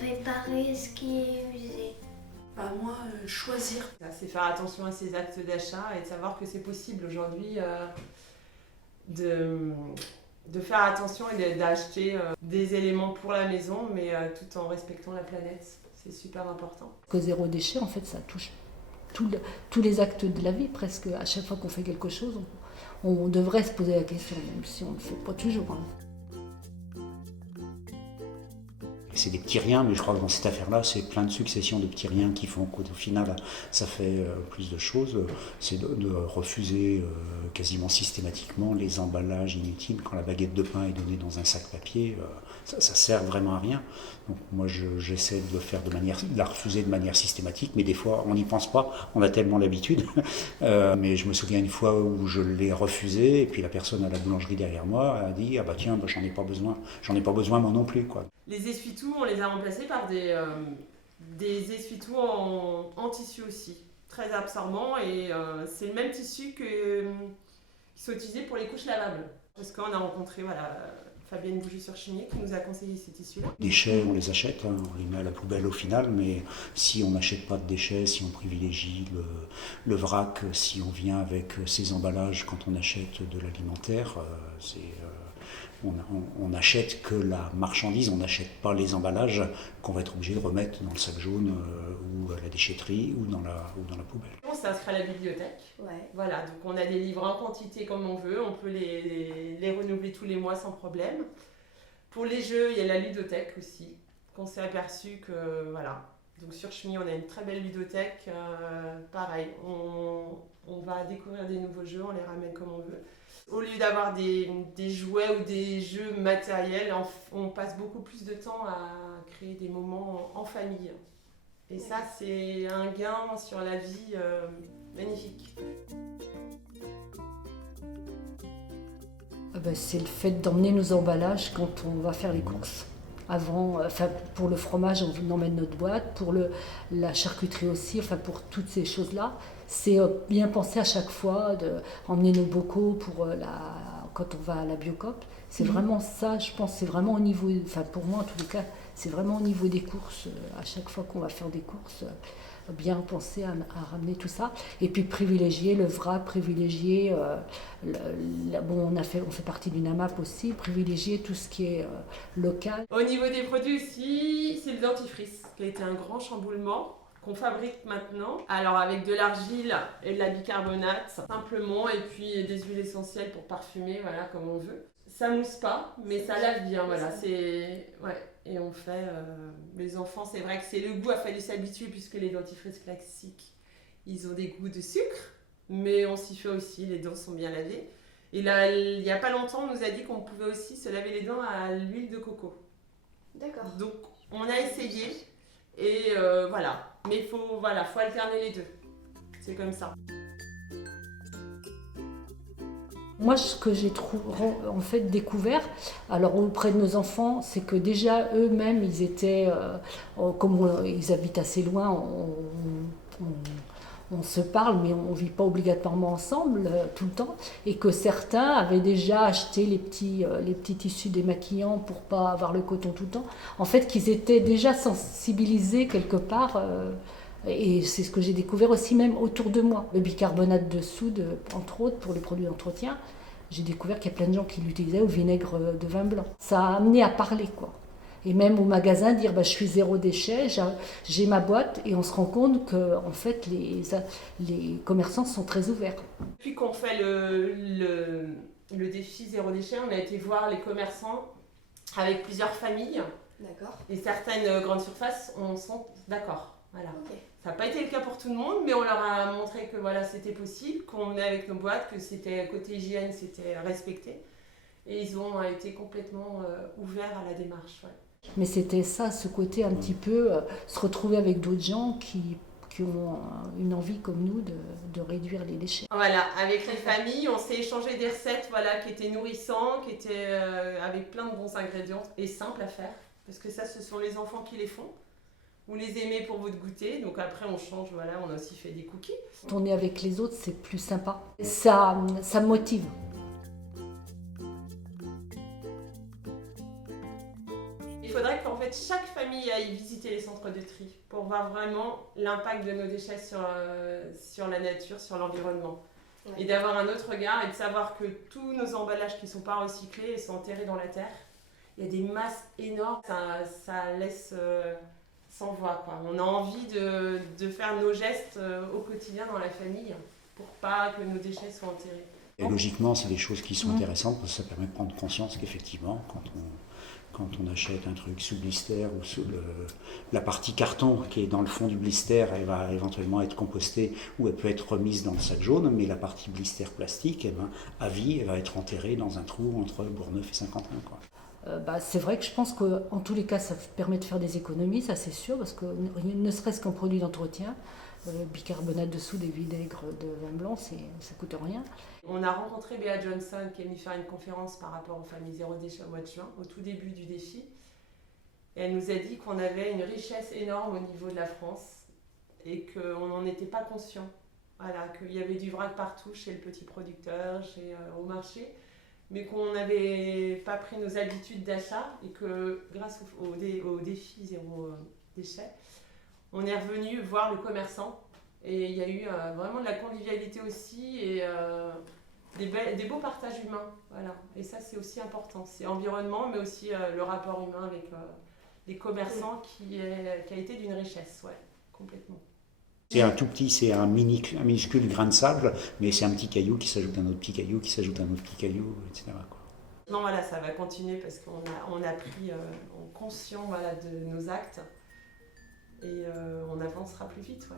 réparer ce qui est usé. Bah moi, choisir. C'est faire attention à ses actes d'achat et de savoir que c'est possible aujourd'hui de faire attention et d'acheter des éléments pour la maison, mais tout en respectant la planète. C'est super important. Que zéro déchet, en fait, ça touche tous les actes de la vie, presque. À chaque fois qu'on fait quelque chose, on devrait se poser la question, même si on ne le fait pas toujours. C'est des petits riens, mais je crois que dans cette affaire-là, c'est plein de successions de petits riens qui font qu'au final, ça fait plus de choses. C'est de refuser quasiment systématiquement les emballages inutiles. Quand la baguette de pain est donnée dans un sac papier, ça sert vraiment à rien. Donc moi, j'essaie de la refuser de manière systématique, mais des fois, on n'y pense pas. On a tellement l'habitude. Mais je me souviens une fois où je l'ai refusé, et puis la personne à la boulangerie derrière moi a dit « Ah bah tiens, bah, j'en ai pas besoin moi non plus, quoi. » Les essuie-tout, on les a remplacés par des essuie-tout en tissu aussi, très absorbants, et c'est le même tissu qui sont utilisés pour les couches lavables. Parce qu'on a rencontré Fabienne Bougie-sur-Chigny qui nous a conseillé ces tissus-là. Les déchets, on les achète, on les met à la poubelle au final, mais si on n'achète pas de déchets, si on privilégie le vrac, si on vient avec ces emballages quand on achète de l'alimentaire, on n'achète que la marchandise, on n'achète pas les emballages qu'on va être obligé de remettre dans le sac jaune ou à la déchetterie ou dans la poubelle. On s'inscrit à la bibliothèque. Ouais. Voilà, donc on a des livres en quantité comme on veut, on peut les renouveler tous les mois sans problème. Pour les jeux, il y a la ludothèque aussi, qu'on s'est aperçu que voilà. Donc sur Chemie, on a une très belle ludothèque. Pareil, on va découvrir des nouveaux jeux, on les ramène comme on veut. Au lieu d'avoir des jouets ou des jeux matériels, on passe beaucoup plus de temps à créer des moments en famille. Et ça, c'est un gain sur la vie magnifique. C'est le fait d'emmener nos emballages quand on va faire les courses. Avant, pour le fromage, on emmène notre boîte, pour la charcuterie aussi, pour toutes ces choses-là. C'est bien pensé à chaque fois d'emmener nos bocaux quand on va à la Biocoop. C'est vraiment ça, je pense, c'est vraiment au niveau, pour moi en tout cas, c'est vraiment au niveau des courses. À chaque fois qu'on va faire des courses, bien penser à ramener tout ça. Et puis privilégier le vrac, privilégier, on fait partie d'une AMAP aussi, privilégier tout ce qui est local. Au niveau des produits aussi, c'est le dentifrice qui a été un grand chamboulement qu'on fabrique maintenant. Alors avec de l'argile et de la bicarbonate simplement, et puis des huiles essentielles pour parfumer, voilà, comme on veut. Ça mousse pas, mais ça lave bien, voilà. Et on fait les enfants, c'est vrai que c'est le goût a fallu s'habituer puisque les dentifrices classiques, ils ont des goûts de sucre, mais on s'y fait aussi, les dents sont bien lavées. Et là, il y a pas longtemps, on nous a dit qu'on pouvait aussi se laver les dents à l'huile de coco. D'accord. Donc on a essayé et voilà. Mais il faut alterner les deux. C'est comme ça. Moi, ce que j'ai en fait découvert, alors auprès de nos enfants, c'est que déjà eux-mêmes, ils étaient, comme ils habitent assez loin, on se parle, mais on ne vit pas obligatoirement ensemble tout le temps, et que certains avaient déjà acheté les petits tissus démaquillants pour ne pas avoir le coton tout le temps. En fait, qu'ils étaient déjà sensibilisés quelque part. Et c'est ce que j'ai découvert aussi même autour de moi. Le bicarbonate de soude, entre autres, pour les produits d'entretien, j'ai découvert qu'il y a plein de gens qui l'utilisaient au vinaigre de vin blanc. Ça a amené à parler, quoi. Et même au magasin, dire je suis zéro déchet, j'ai ma boîte, et on se rend compte que en fait, les commerçants sont très ouverts. Depuis qu'on fait le défi zéro déchet, on a été voir les commerçants avec plusieurs familles. D'accord. Et certaines grandes surfaces, on sent d'accord. Voilà. Okay. Ça n'a pas été le cas pour tout le monde, mais on leur a montré que voilà, c'était possible, qu'on est avec nos boîtes, que c'était côté hygiène, c'était respecté. Et ils ont été complètement ouverts à la démarche. Ouais. Mais c'était ça, ce côté un petit peu, se retrouver avec d'autres gens qui ont une envie comme nous de réduire les déchets. Voilà, avec les familles, on s'est échangé des recettes qui étaient nourrissantes, qui étaient avec plein de bons ingrédients et simples à faire. Parce que ça, ce sont les enfants qui les font. Vous les aimez pour votre goûter, donc après on change, on a aussi fait des cookies. Quand on est avec les autres, c'est plus sympa. Ça motive. Il faudrait qu'en fait chaque famille aillent visiter les centres de tri pour voir vraiment l'impact de nos déchets sur la nature, sur l'environnement. Ouais. Et d'avoir un autre regard et de savoir que tous nos emballages qui ne sont pas recyclés sont enterrés dans la terre. Il y a des masses énormes, ça laisse sans voix, quoi. On a envie de faire nos gestes au quotidien dans la famille pour pas que nos déchets soient enterrés. Et logiquement, c'est des choses qui sont intéressantes parce que ça permet de prendre conscience qu'effectivement, quand on achète un truc sous blister ou sous la partie carton qui est dans le fond du blister, elle va éventuellement être compostée ou elle peut être remise dans le sac jaune, mais la partie blister plastique, à vie, elle va être enterrée dans un trou entre Bourgneuf et Saint-Quentin, quoi. C'est vrai que je pense qu'en tous les cas, ça permet de faire des économies, ça c'est sûr, parce que ne serait-ce qu'un produit d'entretien, bicarbonate de soude et vinaigre de vin blanc, ça ne coûte rien. On a rencontré Béa Johnson qui est venue faire une conférence par rapport aux familles zéro déchet au mois de juin, au tout début du défi. Et elle nous a dit qu'on avait une richesse énorme au niveau de la France et qu'on n'en était pas conscient. Voilà, qu'il y avait du vrac partout chez le petit producteur, au marché, mais qu'on n'avait pas pris nos habitudes d'achat et que grâce au défi zéro déchet, on est revenu voir le commerçant et il y a eu vraiment de la convivialité aussi et des beaux partages humains. Voilà. Et ça, c'est aussi important. C'est environnement, mais aussi le rapport humain avec les commerçants qui a été d'une richesse, ouais, complètement. C'est un tout petit, c'est un minuscule grain de sable, mais c'est un petit caillou qui s'ajoute à un autre petit caillou, qui s'ajoute à un autre petit caillou, etc., quoi. Non, voilà, ça va continuer parce qu'on a pris conscience, voilà, de nos actes et on avancera plus vite, ouais.